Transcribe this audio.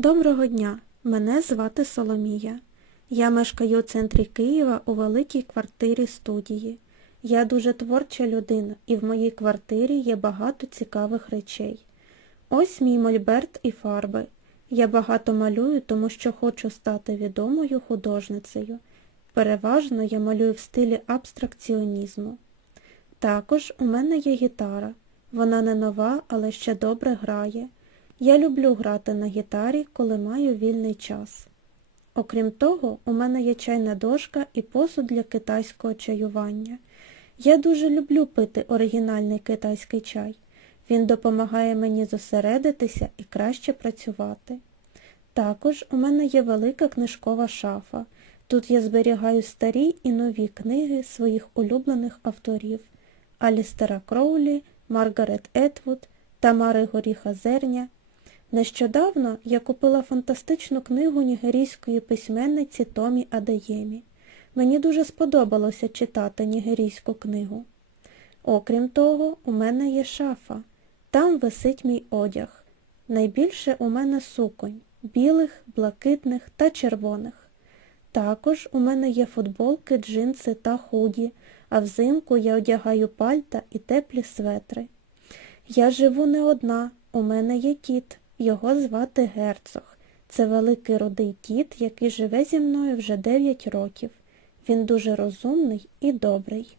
Доброго дня, мене звати Соломія. Я мешкаю у центрі Києва у великій квартирі студії. Я дуже творча людина, і в моїй квартирі є багато цікавих речей. Ось мій мольберт і фарби. Я багато малюю, тому що хочу стати відомою художницею. Переважно я малюю в стилі абстракціонізму. Також у мене є гітара. Вона не нова, але ще добре грає. Я люблю грати на гітарі, коли маю вільний час. Окрім того, у мене є чайна дошка і посуд для китайського чаювання. Я дуже люблю пити оригінальний китайський чай. Він допомагає мені зосередитися і краще працювати. Також у мене є велика книжкова шафа. Тут я зберігаю старі і нові книги своїх улюблених авторів Алістера Кроулі, Маргарет Етвуд, Тамари Горіха Зерня. Нещодавно я купила фантастичну книгу нігерійської письменниці Томі Адаємі. Мені дуже сподобалося читати нігерійську книгу. Окрім того, у мене є шафа. Там висить мій одяг. Найбільше у мене суконь білих, блакитних та червоних. Також у мене є футболки, джинси та худі, а взимку я одягаю пальта і теплі светри. Я живу не одна, у мене є кіт, його звати Герцог. Це великий рудий кіт, який живе зі мною вже 9 років. Він дуже розумний і добрий.